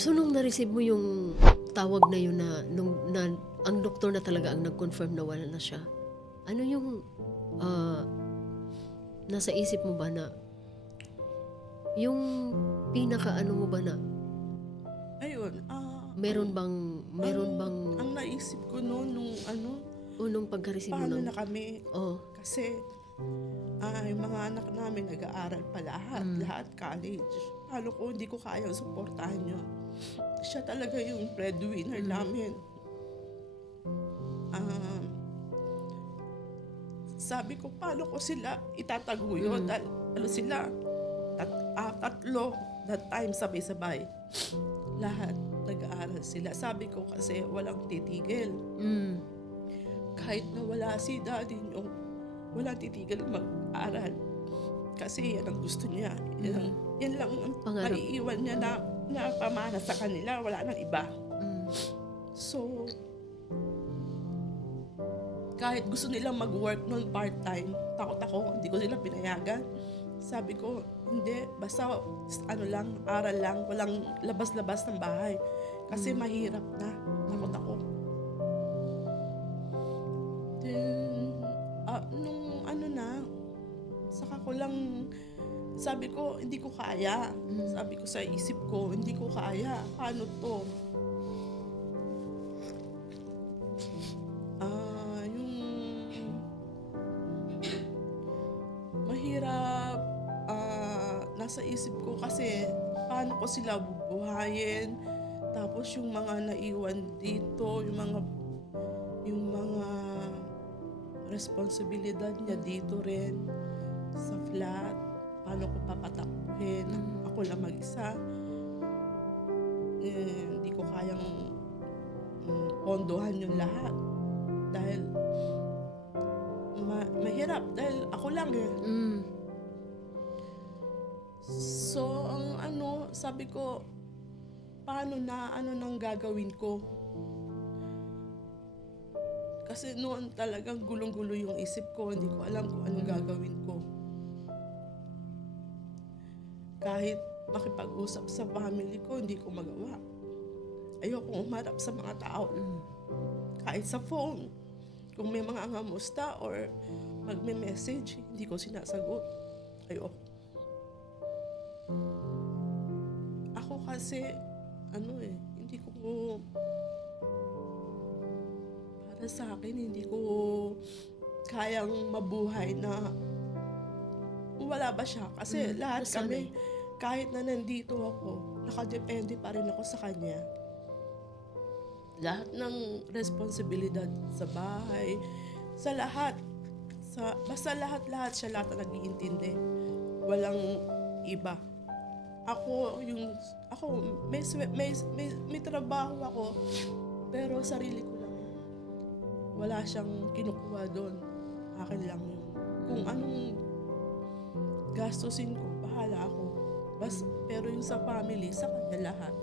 So, nung na-receive mo yung tawag na yun na ang doktor na talaga ang nag-confirm na wala na siya, ano yung ah, nasa isip mo ba na yung pinaka-ano mo ba na Ayun, meron bang ang naisip ko noon nung unong pagka-receive mo paano ng na kami, oh, kasi yung mga anak namin nag-aaral pa lahat college. Paano ko hindi ko kayang suportahan yun? Siya talaga yung breadwinner namin. Um, Sabi ko, paano ko sila itataguyod? Dahil sila, tatlo, that time sabay-sabay. Lahat nag-aaral sila. Sabi ko kasi walang titigil. Kahit na wala si daddy nyo, walang titigil mag-aral. Kasi yan ang gusto niya. Yan lang ang Pangarap. maiiwan niya na pamana sa kanila. Wala nang iba. So, kahit gusto nilang mag-work noon part-time, takot ako, hindi ko sila pinayagan. Sabi ko, hindi, basta aral lang, walang labas-labas ng bahay. Kasi mahirap na, takot ako. Then, nung saka ko lang, sabi ko, hindi ko kaya. Sabi ko sa isip ko, hindi ko kaya. Paano to? Yung mahirap, nasa isip ko kasi paano ko sila bubuhayin. Tapos yung mga naiwan dito, yung mga responsibilidad niya dito rin sa flat, paano ko papatakbuhin, ako lang mag-isa. Hindi ko kayang pondohan yung lahat dahil mahirap dahil ako lang So, sabi ko, paano nang gagawin ko? Kasi noon talagang gulong-gulo yung isip ko, hindi ko alam kung anong gagawin ko. Kahit makipag-usap sa family ko, hindi ko magawa. Ayoko umarap sa mga tao. Kahit sa phone, kung may mga ngamusta or magme-message, hindi ko sinasagot. Ayoko. Ako kasi, hindi ko para sa akin, hindi ko kayang mabuhay na wala ba siya. Kasi lahat nasanay. kami, kahit na nandito ako, nakadepende pa rin ako sa kanya. Lahat ng responsibilidad sa bahay, sa lahat, basta lahat siya lahat na nag-iintindi. Walang iba. Ako, may trabaho ako, pero sarili ko lang. Wala siyang kinukuha doon. Akin lang yun. Kung anong gastusin ko, bahala ako. Pero yung sa family, sa kanya lahat.